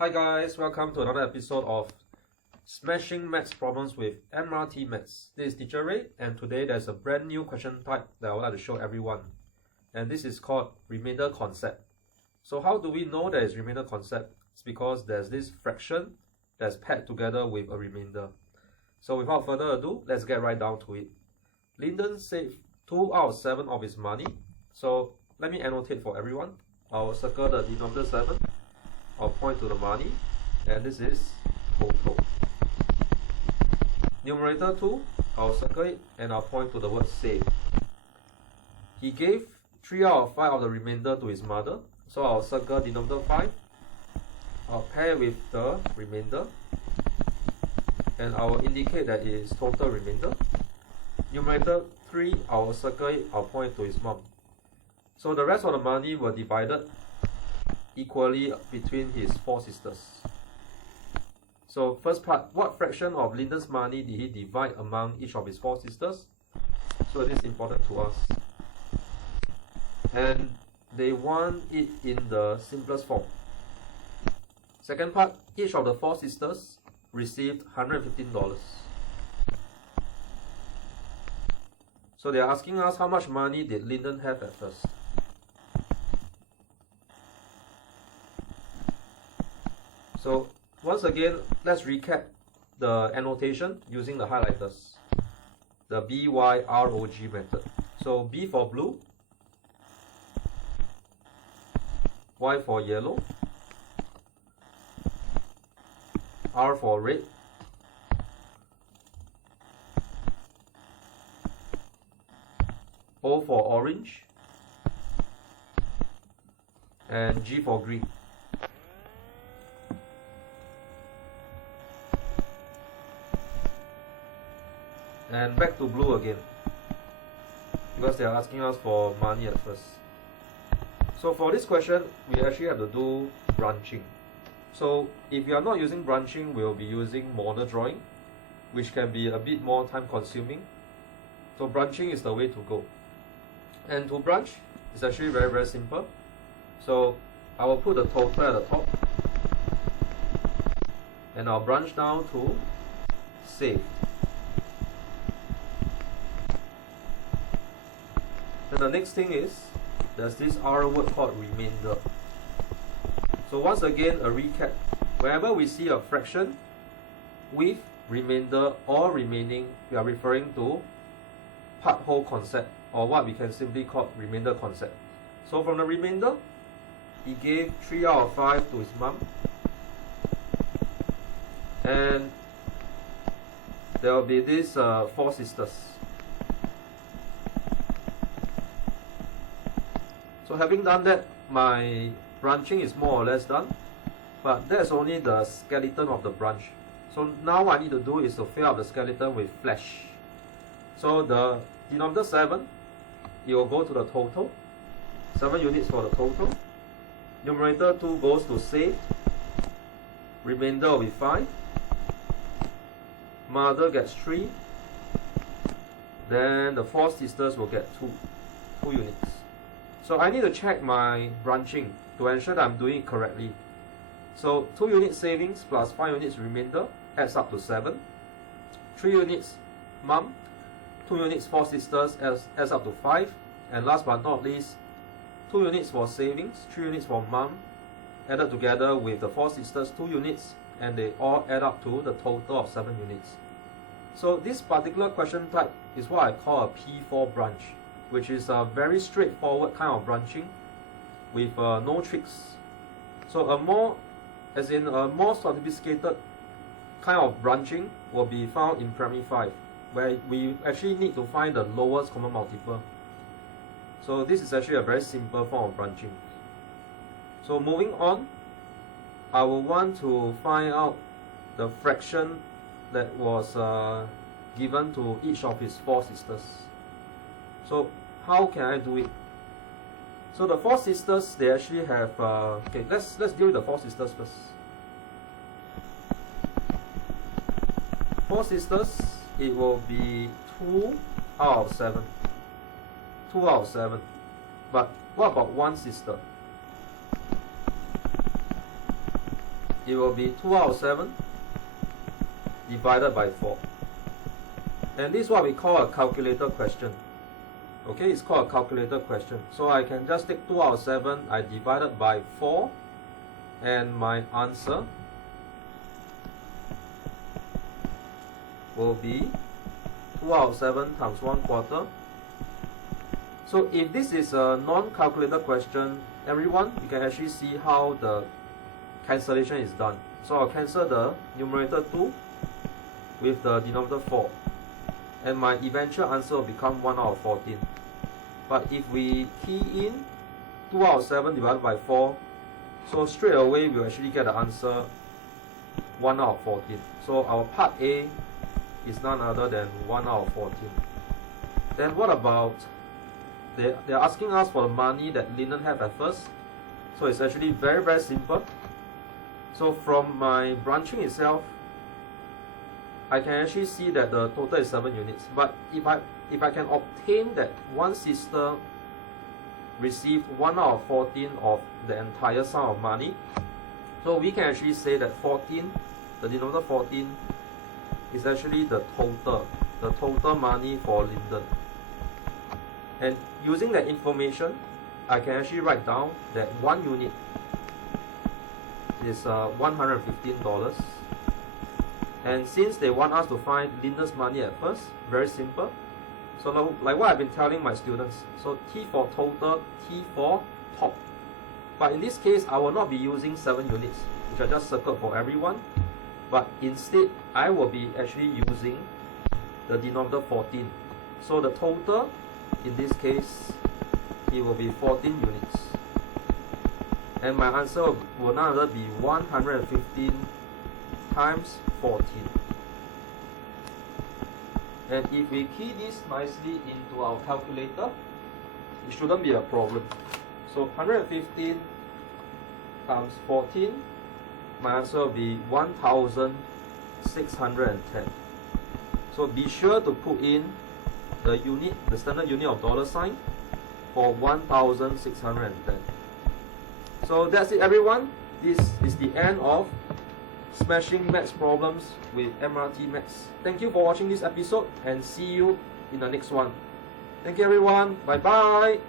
Hi guys, welcome to another episode of Smashing Maths Problems with MRT Maths. This is Teacher Ray, and today there's a brand new question type that I would like to show everyone. And this is called remainder concept. So how do we know there is remainder concept? It's because there's this fraction that's paired together with a remainder. So without further ado, let's get right down to it. Lyndon saved 2 out of 7 of his money. So let me annotate for everyone. I'll circle the denominator 7. I'll point to the money, and this is total. Numerator 2, I'll circle it, and I'll point to the word save. He gave 3 out of 5 of the remainder to his mother, so I'll circle denominator 5. I'll pair with the remainder, and I will indicate that it is total remainder. Numerator 3, I'll circle it, I'll point to his mom. So the rest of the money were divided equally between his 4 sisters. So first part, what fraction of Lyndon's money did he divide among each of his 4 sisters? So this is important to us. And they want it in the simplest form. Second part, each of the 4 sisters received $115. So they are asking us how much money did Lyndon have at first. So once again, let's recap the annotation using the highlighters, the BYROG method. So B for blue, Y for yellow, R for red, O for orange, and G for green. And back to blue again, because they are asking us for money at first. So for this question, we actually have to do branching. So if you are not using branching, we'll be using model drawing, which can be a bit more time consuming. So branching is the way to go. And to branch, it's actually very simple. So I will put the total at the top, and I'll branch down to save. Then the next thing is, there's this R word called remainder. So once again, a recap. Whenever we see a fraction with remainder or remaining, we are referring to part whole concept, or what we can simply call remainder concept. So from the remainder, he gave 3 out of 5 to his mom, and there will be these 4 sisters. So having done that, my branching is more or less done, but that's only the skeleton of the branch. So now what I need to do is to fill up the skeleton with flesh. So the denominator 7, it will go to the total, 7 units for the total. Numerator 2 goes to saved, remainder will be 5, mother gets 3, then the 4 sisters will get 2 units. So I need to check my branching to ensure that I'm doing it correctly. So 2 units savings plus 5 units remainder adds up to 7. 3 units mum, 2 units 4 sisters adds up to 5. And last but not least, 2 units for savings, 3 units for mum, added together with the 4 sisters 2 units, and they all add up to the total of 7 units. So this particular question type is what I call a P4 branch, which is a very straightforward kind of branching with no tricks. So a more sophisticated kind of branching will be found in primary 5, where we actually need to find the lowest common multiple. So this is actually a very simple form of branching. So moving on, I will want to find out the fraction that was given to each of his 4 sisters. So how can I do it? So the 4 sisters, they actually have okay, let's deal with the 4 sisters first. 4 sisters, it will be 2 out of 7. 2 out of 7. But what about 1 sister? it will be 2 out of 7 divided by 4. And this is what we call a calculator question. Okay, it's called a calculator question. So I can just take 2 out of 7, I divide it by 4, and my answer will be 2 out of 7 times 1/4. So if this is a non-calculator question, everyone, you can actually see how the cancellation is done. So I'll cancel the numerator 2 with the denominator 4, and my eventual answer will become 1 out of 14. But if we key in 2 out of 7 divided by 4, so straight away we'll actually get the answer 1 out of 14. So our part A is none other than 1 out of 14. Then what about, they're asking us for the money that Lyndon had at first. So it's actually very, very simple. So from my branching itself, I can actually see that the total is 7 units. But if I can obtain that one sister received 1 out of 14 of the entire sum of money, so we can actually say that 14, the denominator 14, is actually the total money for Lyndon. And using that information, I can actually write down that 1 unit is $115. And since they want us to find Lyndon's money at first, very simple. So like what I've been telling my students, so T for total, T for top. But in this case, I will not be using 7 units, which I just circled for everyone. But instead, I will be actually using the denominator 14. So the total, in this case, it will be 14 units. And my answer will none other be 115 times 14. And if we key this nicely into our calculator, it shouldn't be a problem. So 115 times 14, my answer will be 1,610. So be sure to put in the unit, the standard unit of dollar sign for 1,610. So that's it, everyone. This is the end of smashing maths problems with MRT Maths. Thank you for watching this episode, and see you in the next one. Thank you, everyone. Bye bye.